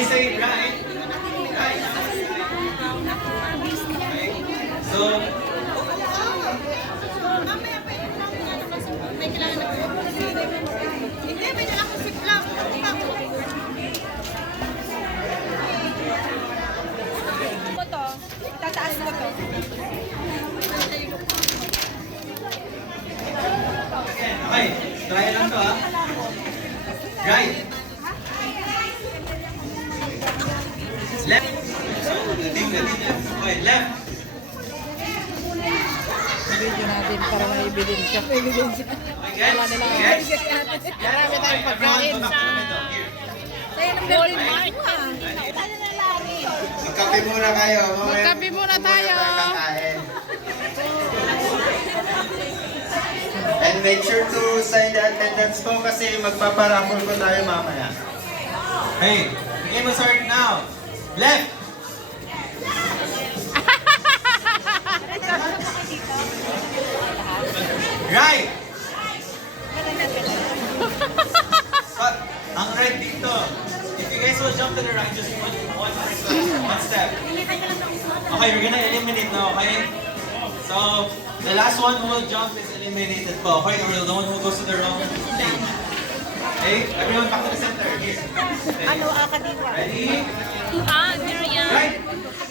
I say right. Right. Okay. So, Hindi, may dala ko si Plum. Ko to, tataas ko to. okay. Try lang to ha. Right. Left. So, natin. Okay, left. Video natin para may ebidensya. Okay, guys. Yes. Marami tayong pagkain. Gold mark ha. Magkape muna kayo. Magkape muna tayo. Kakain. And make sure to sign the attendance po kasi magpaparapol ko tayo mamaya. Hey, game will start now. Left. Right. Ang right dito. If you guys will jump to the right, just one step. Okay, we're gonna eliminate now, okay? So, the last one who will jump is eliminated po, okay? Or the one who goes to the wrong lane. Okay, everyone back to the center. Here. Okay. Ano, akadiwa? Ready? Miriam. Right.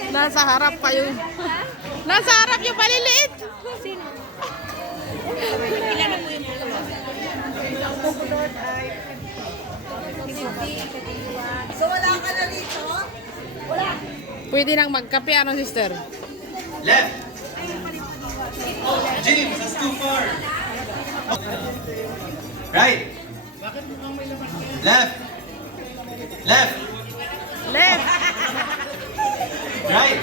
Nasa harap pa yung... Nasa harap yung maliliit. Sino? Ilan na po yung pulo? Ang pupunod ay... So wala ka na dito? Wala. Pwede nang magkape, ano sister? Left. Oh, James, that's too far. Right. Left. Left. Left. Right.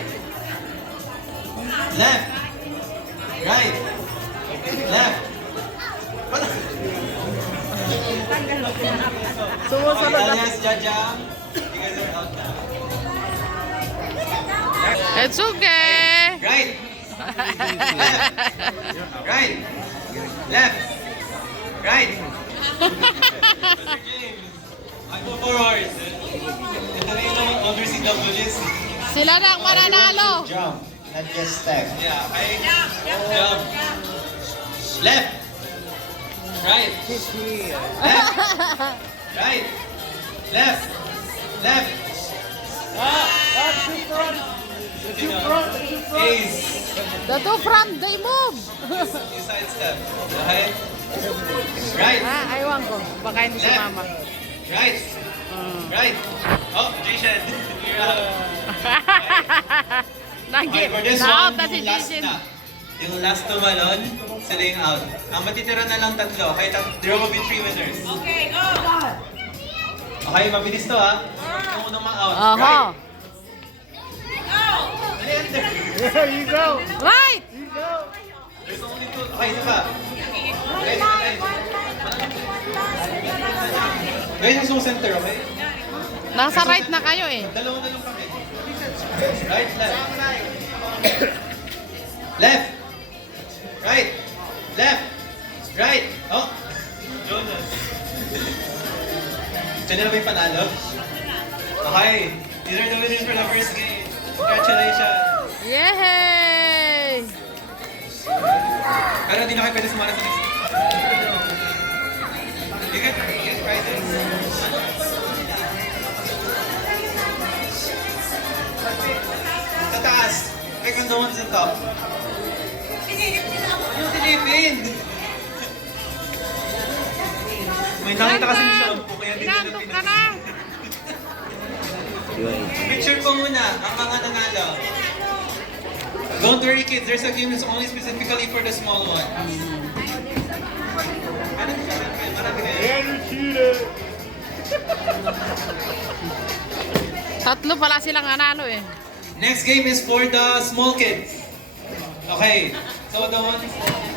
Left. Right. Left. Sumusunod na. Alias, Jajang, you guys are out now. It's okay. Right. Left. Right. Left. Right. Mr. James, I go forward. Ito na yung overseas doubles. Sila na ang mananalo. Jump, not just step. Yeah, okay. Jump. Left. Right. Left. Right. Left. Left. Ace. The two front, they move. You side step. Okay. Right. Aywan ko. Baka hindi si mama. Right. Right. Oh, Jason. You're out. Okay, for this Na-out one, na si yung last Jason. na. Yung last tumalon, sila yung out. Ang matitira na lang tatlo, kaya there will be 3 winners. Okay, go! Okay, mabilis to ha. Yung unang ma-out. Aha. Right. Dali, enter. There you go. Right. There's only 2. Okay, isa pa. Guys, guys, yung sa center, okay? Nasa right na kayo eh. Dalawa na lang kami. Right, left. Left. Right. Left. Right. Oh. Jonas. Diyan na lang may panalo. Okay. These are the winners for the first game. Congratulations. Yay! Pero hindi na kayo pwede sumala sa next game. You get prizes. Sa taas. Pick on the ones on top. Yung dilipin. May nakita kasing shampoo, kaya hindi na Inantok ka na. Picture ko muna ang mga nanalo. Don't worry kids, there's a game that's only specifically for the small one. Marami kayo. Tatlo pala silang nanalo eh. Next game is for the small kids. Okay, so the one...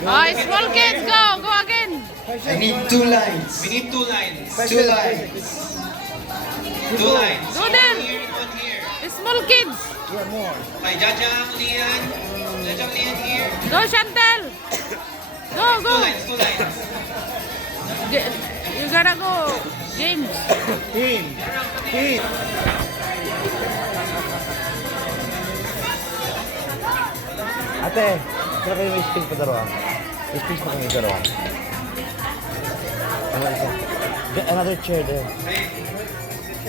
Oh, small kids, go! Go again! I need 2 lines. We need 2 lines. 2 lines. 2 lines. Go One then. here and one here. Small kids! Okay, Jajang, Lian. Jajang, Lian here. Go, Chantel! Go, go! 2 lines, 2 lines. You gotta go, James. Team. Team. Ate, sila kayo may space pa dalawa. May space pa kami dalawa. Ano isa? Another chair there.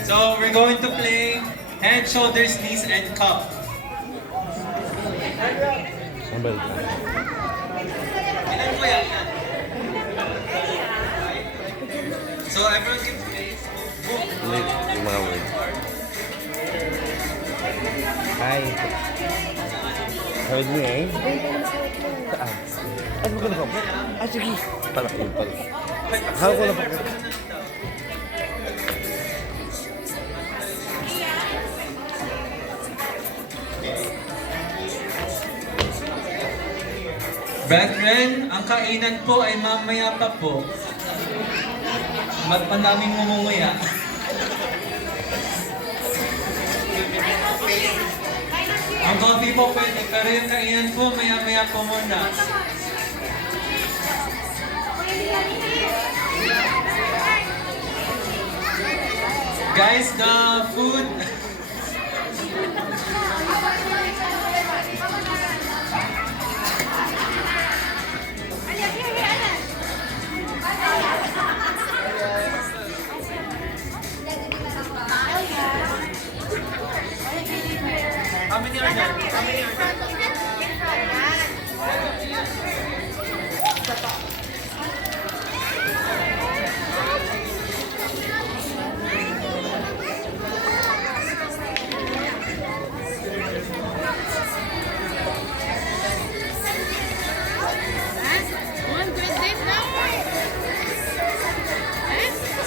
So we're going to play head, shoulders, knees, and cup. Saan ba ito? Ilan po yan? So everyone can play. Ulit, yung mga word. Hi. Heard me eh? Saan? Ano ka na pa? Ah, sige. Pala, yun pala. Hawak ko na pa. Brethren, ang kainan po ay mamaya pa po. Magpandaming mumumuya. Ang coffee po pwede, pero yung kainan po maya-maya po muna. Guys, the food... How many are there? How many are there?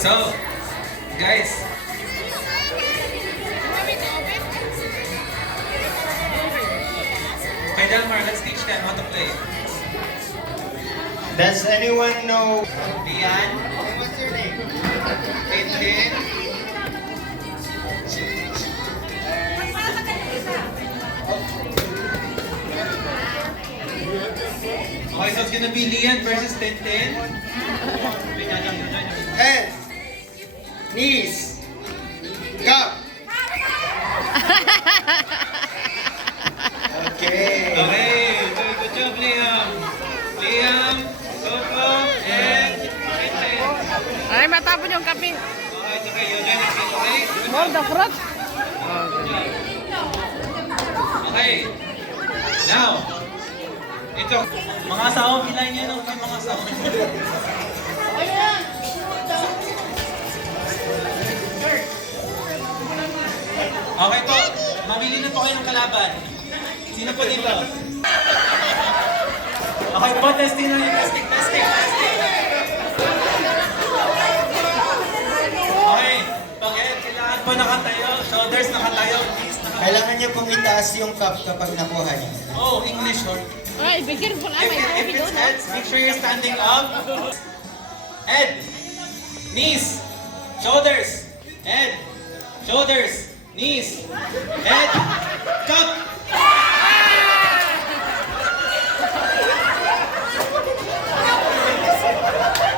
So, guys, Kay Delmar, let's teach them how to play. Does anyone know? Dian. What's your name? Caitlin. Okay, so it's gonna be Lian versus Tintin. Head, knees, cup. Okay. Okay, good job, Liam. Liam, Coco, and Tintin. Ay, matapon yung kape. Okay, it's okay. You're gonna get okay? More the fruit. Okay. Now, ito. Mga asawa, kilay niyo nung may mga asawa. Okay po. Mamili na po kayo ng kalaban. Sino po dito? Okay po, testing na yung testing. Okay. Pag-head, kailangan po nakatayo. Shoulders nakatayo. Knees nakatayo. Kailangan niyo pong itaas yung cup kapag nakuha niyo. Oh, English, oh. Ay, be careful. Ay, If it's heads, make sure you're standing up. Head, knees, shoulders, head, shoulders, knees, head, cup.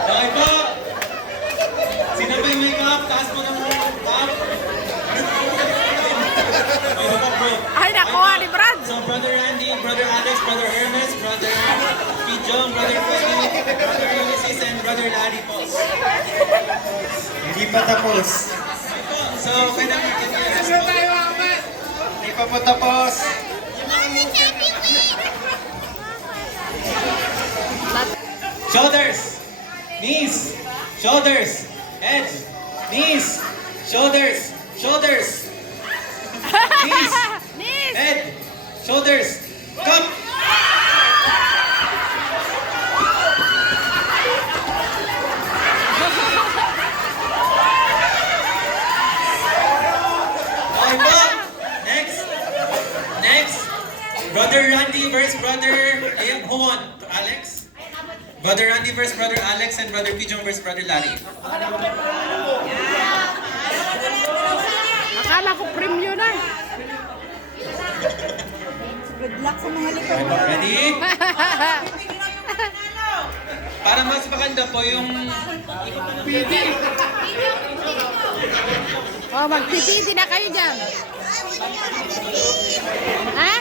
Okay po. Sino ba yung may cup? Taas mo ng cup. Okay po, bro. Ay, nakuha ni Brad. So, Brother Randy, Brother Alex, Brother Hermes, Brother Pijong, Brother Freddy, Brother Ulysses, and Brother Larry po. Hindi pa tapos. So, kailangan natin Hindi pa po tapos. shoulders, knees, shoulders, head, knees, shoulders, shoulders, knees, Nis. head, shoulders, cup. Okay po. Next. Brother Randy versus Brother, who won? Alex? Brother Randy versus Brother Alex and Brother Pijong versus Brother Larry. Akala ko premyo na. Good luck sa mga likod. Ready? Para mas maganda po yung... Oh, magpipiti na kayo dyan. Ha?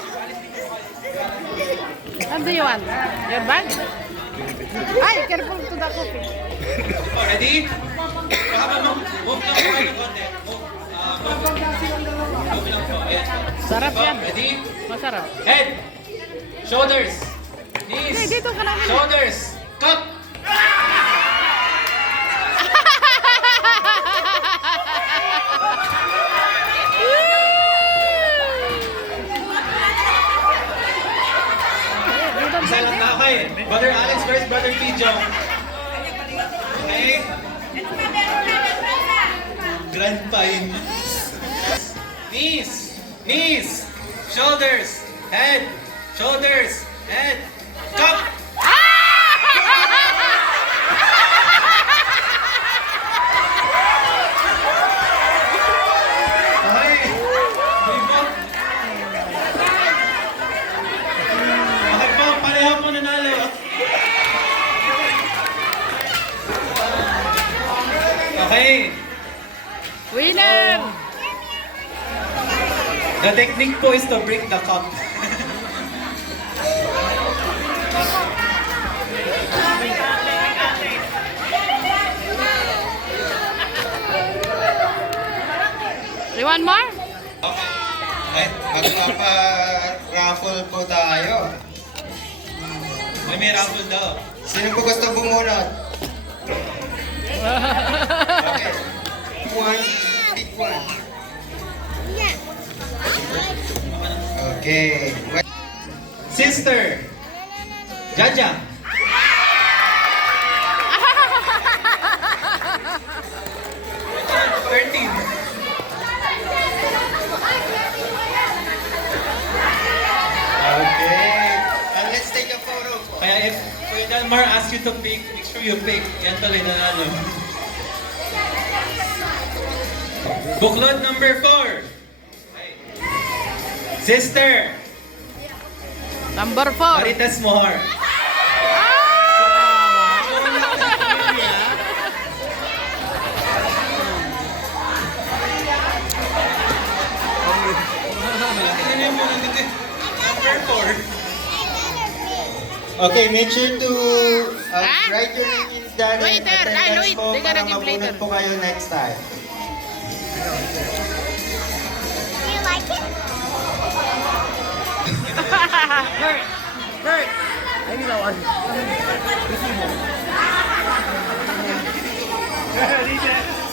What do you want? Your bag? Ay, careful to the cookie. Oh, ready? Baka ba move lang po kayo ng konti. Move lang po. Ayan. Sarap yan. Ready? Masarap. Head. Shoulders. Knees. Hey, dito ka namin. Shoulders. Cup. Isa lang na. Okay. Brother Alex first, Brother Pijo. Okay. Grand time. Knees. Knees. Shoulders. Head. Shoulders. Head. Cup. Okay. Bibot. Okay po, pareho po nanalo. Okay. Winner! The technique po is to break the cup. You want more? Ay, magpapa-raffle po tayo. May raffle daw. Sino po gusto bumunot? Okay. One, pick one. Okay. Sister. Jaja. Thirteen. Okay. And let's take a photo po. Kaya if Kuya Dalmar asks you to pick, make sure you pick. Yan tuloy nanalo. Buklod number 4. Sister. Number 4. Marites Mohar. Number 4. Okay, make sure to Ah? write your name in the Waiter, attendance wait, po they para gotta give mabunot later. po kayo next time. Bert. Ay, ginawan. Bert.